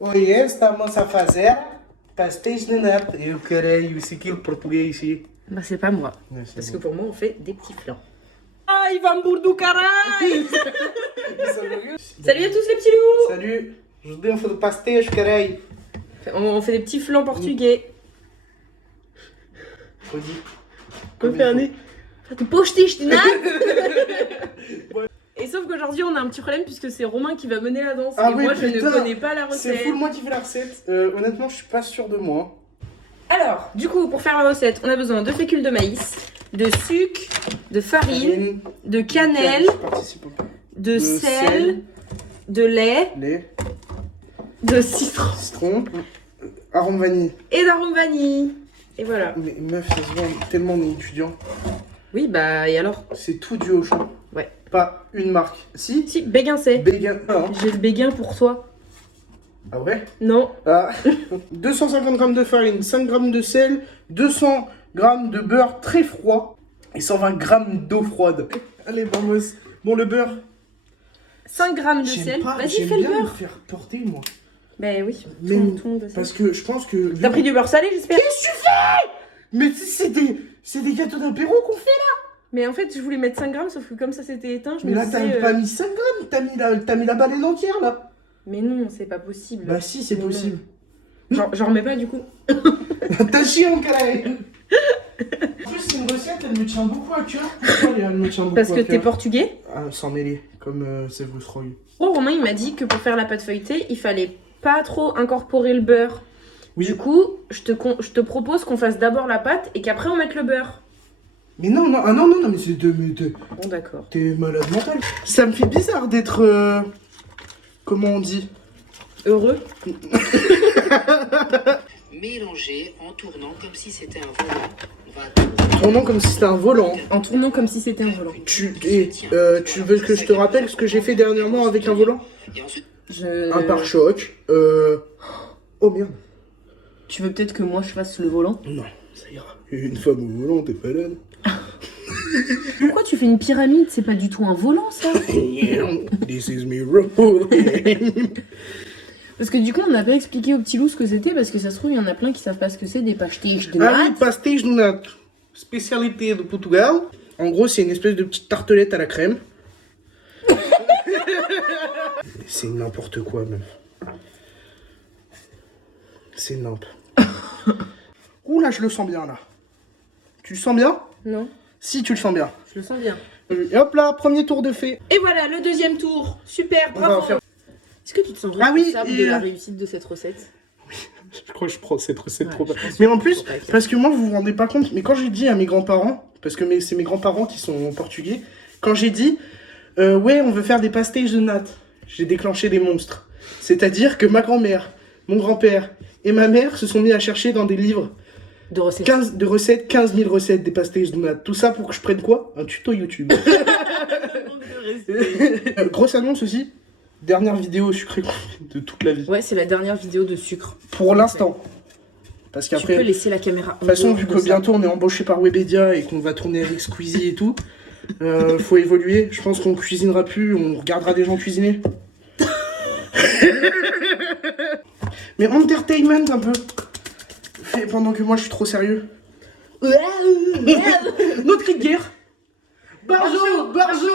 Oi, estamos a fazer pastéis de nata. Eu caralho, isso aquilo português ici. Bah c'est pas moi. Ouais, c'est Parce bon. que pour moi on fait des petits flancs. Ah il va me bourre caralho. Salut à tous les petits loups. Salut, aujourd'hui on fait des pastéis, caralho. On fait des petits flancs portugais. Redis. On fait un nez. Des postiches de nata. Et sauf qu'aujourd'hui on a un petit problème puisque c'est Romain qui va mener la danse. Ah et oui, moi je putain, ne connais pas la C'est recette. full moi qui fais la recette. Honnêtement, je suis pas sûr de moi. Alors, du coup, pour faire la recette, on a besoin de fécule de maïs, de sucre, de farine, de cannelle, Je participe au peu. de sel, de lait, Lait, de citron citron, arôme vanille. et d'arôme vanille. Et voilà. Mais meuf, ça se voit tellement on est étudiant. Oui, bah, et alors? C'est tout du Auchan. Ouais. Pas une marque. Si Si, béguin c'est. Béguin. Ah, J'ai le béguin pour toi. ah ouais. Non. Ah. 250 g de farine, 5 g de sel, 200 g de beurre très froid et 120 g d'eau froide. Allez, vamos. Bon, le beurre. 5 grammes de sel. Vas-y, fais le J'aime bien me beurre. faire porter, moi. Bah oui. Mais- Tout le monde veut ça. Parce que je pense que... T'as pris du beurre salé, j'espère? Qu'est-ce que tu fais? Mais c'est des gâteaux d'apéro qu'on fait là. Mais en fait, je voulais mettre 5 grammes, sauf que comme ça s'était éteint, je Mais me là, disais... t'as pas mis 5 grammes, t'as mis la baleine entière là. Mais non, c'est pas possible. Bah si, c'est Non, possible. non. J'en remets pas du coup. T'as chié en carré. En plus, c'est une recette, elle me tient beaucoup à cœur. Pourquoi elle me tient beaucoup Parce à que cœur t'es portugais. Ah, sans mêler, comme Severus Roy. Oh, Romain, il m'a dit que pour faire la pâte feuilletée, il fallait pas trop incorporer le beurre. Oui. Du coup, je te propose qu'on fasse d'abord la pâte et qu'après on mette le beurre. Mais non, non, ah non, non, non, mais c'est Bon, d'accord. t'es malade mental. Ça me fait bizarre d'être... comment on dit? Heureux. Mélanger en tournant comme si c'était un volant. On va Tournant comme si c'était un volant. En tournant comme si c'était un volant. Tu veux que je te rappelle ce que j'ai fait dernièrement avec un volant? Et ensuite, Un pare-choc. Oh merde. Tu veux peut-être que moi je fasse le volant? Non, ça ira. Une femme au volant, t'es pas là. Pourquoi tu fais une pyramide? C'est pas du tout un volant, ça. This is me rolling. Parce que du coup, on n'a pas expliqué aux petits loups ce que c'était, parce que ça se trouve, il y en a plein qui savent pas ce que c'est, des pastéis de Ah oui, nata. pastéis de nata. Spécialité de Portugal. En gros, c'est une espèce de petite tartelette à la crème. C'est n'importe quoi, même. C'est n'importe. Ouh là, je le sens bien, là. Tu le sens bien? Non, Si, tu le sens bien. je le sens bien. Et hop là, premier tour de fait. Et voilà, le deuxième tour. Super, On va bravo. en faire. Est-ce que tu te sens Ah oui, responsable et de la réussite de cette recette? Je crois que je prends cette recette Ouais, trop je pas. pense Mais que en faut plus, pas écrire. parce que moi, vous vous rendez pas compte, mais quand j'ai dit à mes grands-parents, parce que c'est mes grands-parents qui sont portugais, quand j'ai dit, ouais, on veut faire des pastéis de nata, j'ai déclenché des monstres. C'est-à-dire que ma grand-mère, mon grand-père et ma mère se sont mis à chercher dans des livres De recette. 15 000 recettes des pastéis de nata. Tout ça pour que je prenne quoi? Un tuto YouTube. Grosse annonce aussi, dernière vidéo sucrée de toute la vie. Ouais, c'est la dernière vidéo de sucre. Pour l'instant. Parce Tu qu'après... peux laisser la caméra. De toute façon, vu que bientôt on est embauché par Webedia et qu'on va tourner avec Squeezie et tout, faut évoluer. Je pense qu'on cuisinera plus, on regardera des gens cuisiner. Mais entertainment un peu. Fait pendant que moi je suis trop sérieux. Notre cri de guerre. Barjo, Barjo.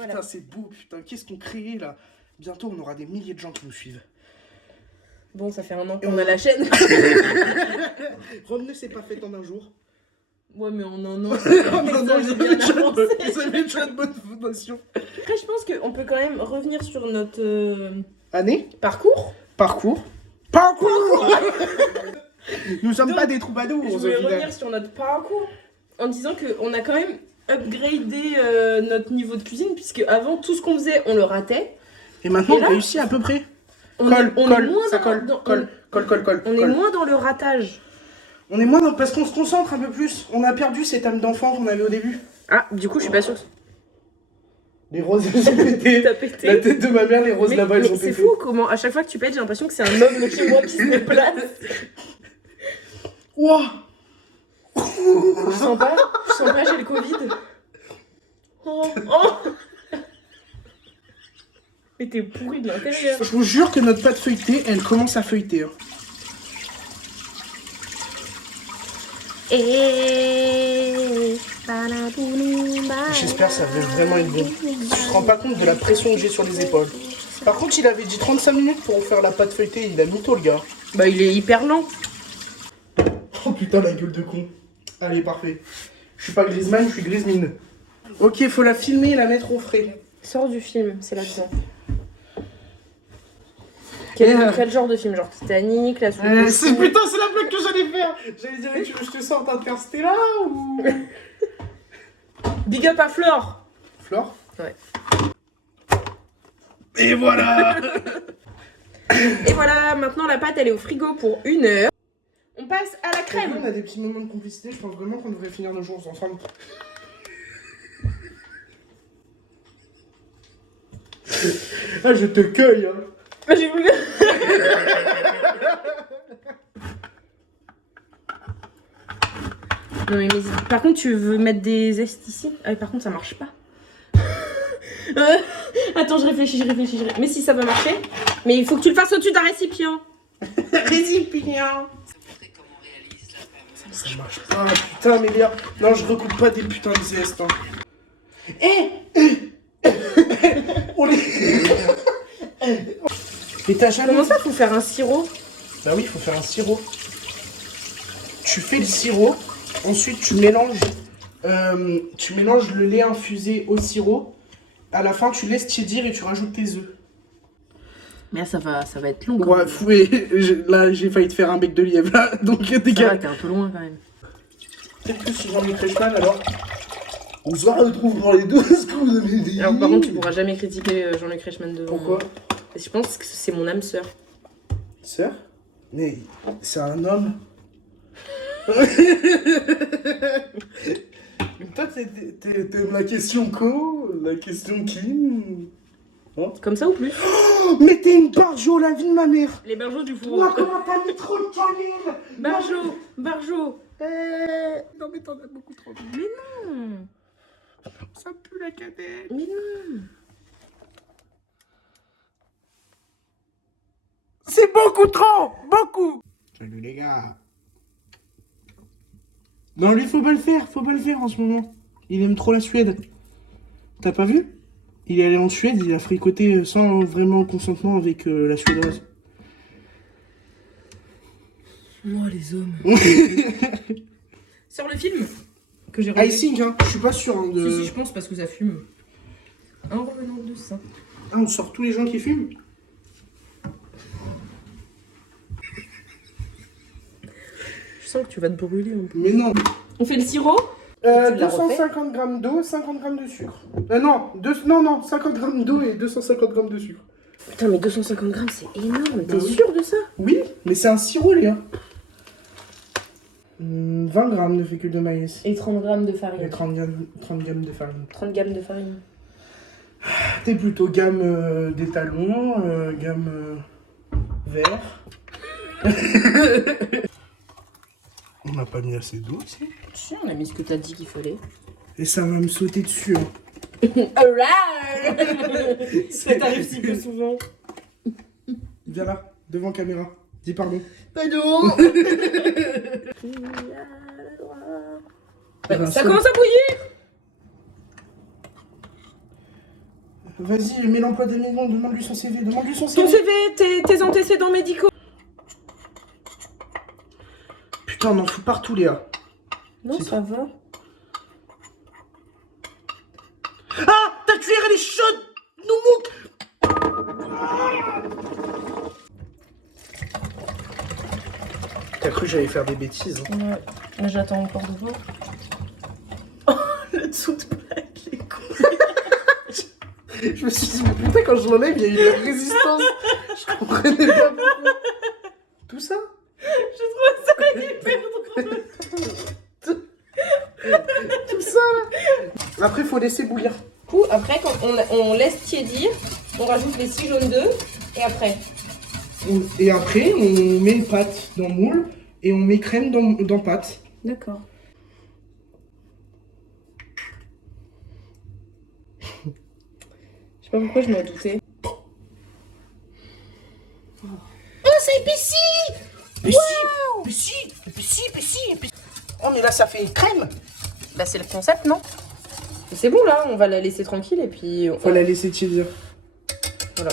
Putain, c'est beau, putain. Qu'est-ce qu'on crée là? Bientôt on aura des milliers de gens qui nous suivent. Bon, ça fait un an qu'on a la chaîne. Rome ne s'est pas faite en un jour. Ouais, mais en un an. Non, non, j'ai ils bien avaient déjà avancé. ils avaient déjà de bonnes fondations. Après, je pense qu'on peut quand même revenir sur notre Année, parcours. parcours. Nous sommes Donc, pas des troubadours, Je au voulais final. revenir sur notre parcours en disant qu'on a quand même upgradé notre niveau de cuisine, puisque avant, tout ce qu'on faisait, on le ratait. Et maintenant, Et on là, réussit à peu près. On Colle, est, on colle, est moins ça dans, colle, dans- colle, colle. on est moins dans le ratage. On est moins dans... Parce qu'on se concentre un peu plus. On a perdu cette âme d'enfant qu'on avait au début. Ah, du coup, je suis pas sûre que Les roses, elles ont pété. t'as pété. La tête de ma mère, les roses Mais, là-bas, elles mais ont c'est pété. fou comment à chaque fois que tu pètes, j'ai l'impression que c'est un homme chez moi qui se déplace. Ouah. Je sens pas, j'ai le Covid. Oh, oh. Mais t'es pourri de l'intérieur. Je vous jure que notre pâte feuilletée, elle commence à feuilleter. Hein. J'espère que ça va vraiment être bon. Tu te rends pas compte de la pression que j'ai sur les épaules. Par contre, il avait dit 35 minutes pour faire la pâte feuilletée. Il a mytho, le gars. Bah, il est hyper lent. Oh putain, la gueule de con. Allez, parfait. Je suis pas Griezmann, je suis Griezmine. Ok, faut la filmer et la mettre au frais. Sors du film, c'est là-dedans. Et Quel genre de film? Genre Titanic, la suite c'est putain, c'est la blague que j'allais faire. J'allais dire, tu veux que je te sorte Interstellar ou... Big up à Flore. Flore? Ouais. Et voilà. Et voilà, maintenant la pâte elle est au frigo pour 1 heure. On passe à la On crème. a des petits moments de complicité, je pense vraiment qu'on devrait finir nos jours ensemble. Ah, je te cueille, hein. Ah, j'ai voulu. Non mais par contre tu veux mettre des zestes ici? Ah, par contre ça marche pas. Attends, je réfléchis. Mais si ça va marcher. Mais il faut que tu le fasses au-dessus d'un récipient. Récipient. Comment on réalise la fameuse Ça marche pas, putain, mais bien. Non, je recoupe pas des putains de zestes. Hein. On les... Mais t'as jamais... Comment ça, faut faire un sirop? Bah oui, il faut faire un sirop. Tu fais le sirop, ensuite tu mélanges le lait infusé au sirop. À la fin, tu laisses tiédir et tu rajoutes tes œufs. Mais là, ça va être long. Ouais, fouet. Là, j'ai failli te faire un bec de lièvre, là. Donc, Ça va, dégage. t'es un peu loin quand même. Peut-être plus sur Jean-Luc Reichmann, alors. On se retrouve dans les 12 que vous avez dit. Alors par contre, tu pourras jamais critiquer Jean-Luc Reichmann devant. Pourquoi? Je pense que c'est mon âme sœur. Sœur? Mais c'est un homme. Toi, t'aimes la question co? La question qui? Comme ça ou plus? Oh, mais t'es une barjo, la vie de ma mère. Les barjots du four. Ouah, comment t'as mis trop de cannelle? Barjo. Non, mais t'en as beaucoup trop. Mais non. Ça pue la cannelle. Mais non. C'est beaucoup trop. Beaucoup. Salut les gars. Non, lui, faut pas le faire en ce moment. Il aime trop la Suède. T'as pas vu? Il est allé en Suède, il a fricoté sans vraiment consentement avec la Suédoise. Moi, les hommes. Sors le film que j'ai I revu. think, hein. Je suis pas sûr hein, de... Si, je pense parce que ça fume. En revenant de ça. Ah, on sort tous les gens qui fument? Je sens que tu vas te brûler un peu. Mais non. On fait le sirop. Tu l'as 250 grammes d'eau, 50 grammes de sucre. Non, 50 grammes d'eau et 250 grammes de sucre. Putain, mais 250 grammes, c'est énorme. T'es oui. sûr de ça? Oui, mais c'est un sirop, les gars. 20 grammes de fécule de maïs. Et 30 grammes de Et farine. 30 grammes de farine. 30 grammes de farine. T'es plutôt gamme d'étalons, gamme vert. On n'a pas mis assez d'eau aussi. Si, on a mis ce que t'as dit qu'il fallait. Et ça va me sauter dessus. Hein. Alright. Ça t'arrive si peu souvent. Viens là, devant caméra. Dis pardon. Pardon. Ça commence à bouillir. Vas-y, mets l'emploi des millions, demande-lui son CV, Ton CV, tes antécédents médicaux. Putain, on en fout partout, Léa. Non, C'est ça va. Ah, ta cuillère, elle est chaude. Noumouk. T'as cru que j'allais faire des bêtises hein. Ouais, mais j'attends encore de voir. Oh, le dessous de plaque, les couilles. Je me suis dit, mais putain, quand je l'enlève, il y a eu de la résistance. Je comprenais pas pourquoi. Tout ça? Je trouve ça hyper drôle. Tout ça là. Après, faut laisser bouillir. Du coup, après, quand on laisse tiédir, on rajoute les 6 jaunes d'œufs. Et après? Et après, on met une pâte dans le moule et on met crème dans pâte. D'accord. Je sais pas pourquoi je m'en doutais. Oh, c'est épaissi. Épaissi. Oh, mais là, ça fait une crème. Bah c'est le concept, non? C'est bon là, on va la laisser tranquille et puis... Faut la laisser tiédir. Voilà.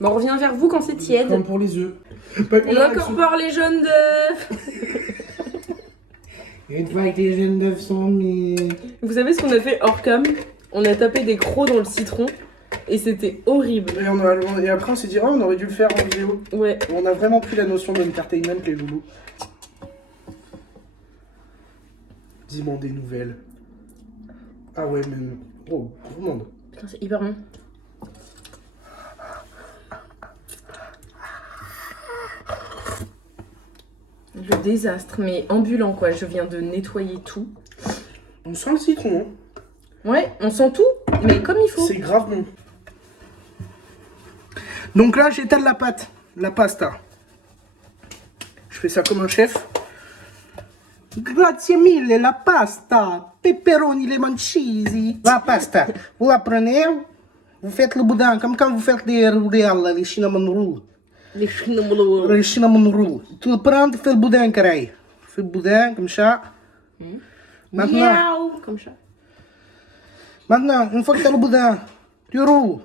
Bon, on revient vers vous quand c'est tiède. Comme pour les œufs. On incorpore les jaunes d'œufs. Une fois que les jaunes d'œufs sont mis... Vous savez ce qu'on a fait hors cam? On a tapé des crocs dans le citron et c'était horrible. Et après, on s'est dit, oh, on aurait dû le faire en vidéo. Ouais. On a vraiment pris la notion d'entertainment, les loulous. Dis-moi des nouvelles. Ah ouais, même. Oh, gourmande. Putain, c'est hyper bon. Le désastre, mais ambulant quoi. Je viens de nettoyer tout. On sent le citron, hein. Ouais, on sent tout, mais comme il faut. C'est grave bon. Donc là, j'étale la pâte, la pasta. Je fais ça comme un chef. Grazie mille, la pasta. Pepperoni, lemon cheesy. La pasta. Vous la prenez, vous faites le boudin, comme quand vous faites les cinnamon rolls. Les cinnamon. Les cinnamon rolls. Tu le prends, tu fais le boudin, carré. Tu fais le boudin, comme ça. Maintenant, Miaou, comme ça. Maintenant, une fois que tu as le boudin, tu roules.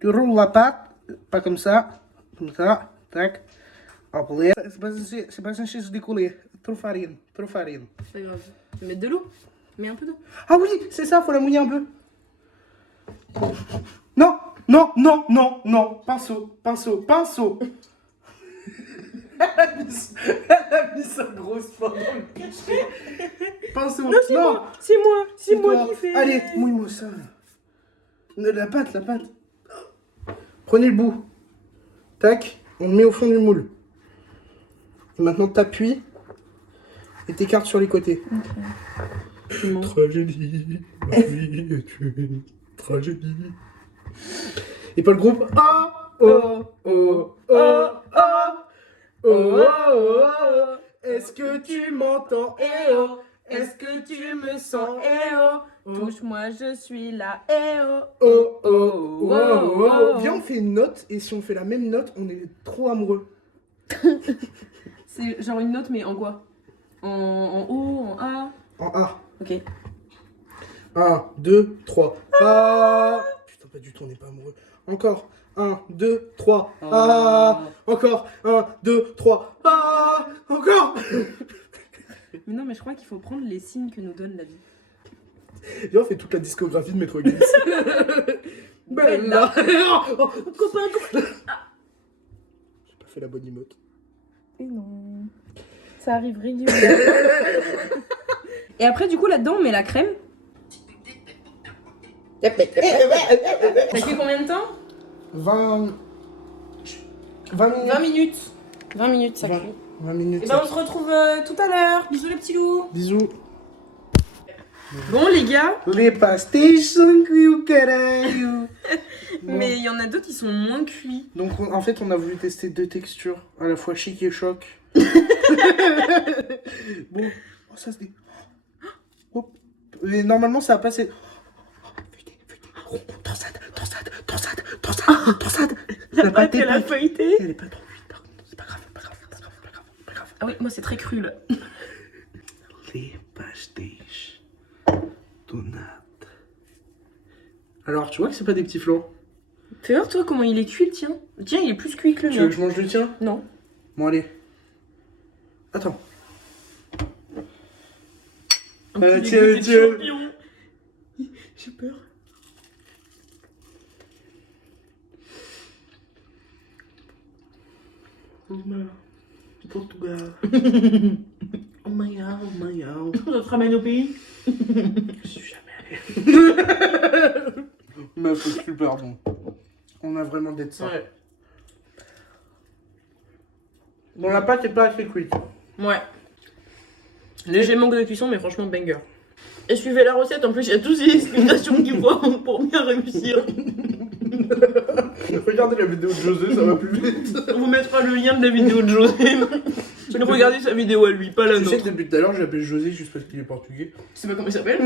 Tu roules la pâte, pas comme ça, tac. Hop là. C'est pas censé se décoller. Trop farine. C'est pas grave. Tu veux mettre de l'eau? Mets un peu d'eau. Ah oui, c'est ça, faut la mouiller un peu. Non. Pinceau. Elle a mis sa grosse main dans le pichet. Pinceau. Non, c'est moi toi. qui fais. Allez, mouille-moi ça. La pâte. Prenez le bout. Tac, on le met au fond du moule. Et maintenant, t'appuies et t'écartes sur les côtés. Okay. Tragédie, ma vie est une tragédie. Et pas le groupe. Oh. Est-ce que tu m'entends? Est-ce que tu me sens? Touche-moi, je suis là. Viens, on fait une note, et si on fait la même note, on est trop amoureux. C'est genre une note, mais en quoi? En O, en A? En A. Ok. 1, 2, 3. Ah. Putain, pas du tout, on n'est pas amoureux. Encore. 1, 2, 3. Ah. Encore. 1, 2, 3. Ah. Encore. Mais non, mais je crois qu'il faut prendre les signes que nous donne la vie. Viens, on fait toute la discographie de Metro Games. Bella. Copain. J'ai pas fait la bonne emote. Et non. Ça arrive régulièrement. Et après, du coup, là-dedans, on met la crème. Ça fait combien de temps? 20 minutes. 20 minutes. 20 minutes, ça cuit. 20 minutes. Et ben, on se retrouve tout à l'heure. Bisous, les petits loups. Bisous. Bon, les gars. Les pastéis sont cuits au carré. Mais il y en a d'autres qui sont moins cuits. Donc en fait on a voulu tester deux textures, à la fois chic et choc. Bon, oh, ça se dit. Hop. Et normalement ça va passer. Torsade. La pâte, elle a feuilleté. Elle est pas trop cuite par contre, c'est pas grave. Ah oui, moi c'est très cru là. Les pastéis de natte. Alors tu vois que c'est pas des petits flancs. Fais voir toi comment il est cuit le tien. Le tien il est plus cuit que le Tu veux mien. que je mange le tien? Non. Bon allez. Attends. Tiens. J'ai peur. Portugal. Oh my god. Ça te ramène au pays? Je suis jamais allé. Mais c'est super bon. On a vraiment d'être ça. Ouais. Bon, la pâte est pas assez cuite. Ouais. Léger manque de cuisson, mais franchement banger. Et suivez la recette, en plus il y a toutes ces explications qu'il faut pour bien réussir. Regardez la vidéo de José, ça va plus vite. On vous mettra le lien de la vidéo de José. Regardez sa vidéo à lui, pas la Tu sais nôtre. que depuis tout à l'heure, j'appelle José juste parce qu'il est portugais. Tu sais pas comment il s'appelle?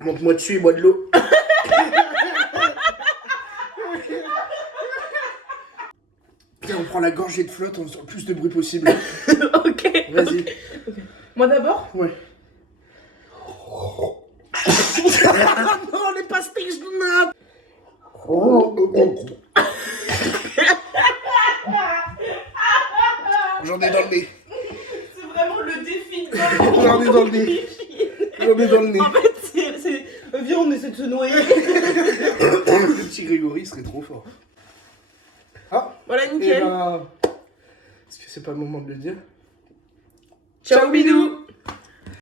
Monte-moi dessus et bois de l'eau. Tiens, on prend la gorgée de flotte, on sort le plus de bruit possible. Ok. Vas-y. Moi d'abord. Ouais. Non, les pastilles de natte. J'en ai dans le nez. C'est vraiment le défi de J'en ai dans le nez. J'en ai dans le nez. En fait, c'est... Viens, on essaie de se noyer. Le petit Grégory serait trop fort. Ah, Voilà, et nickel. ben... Est-ce que c'est pas le moment de le dire? Ciao, bidou.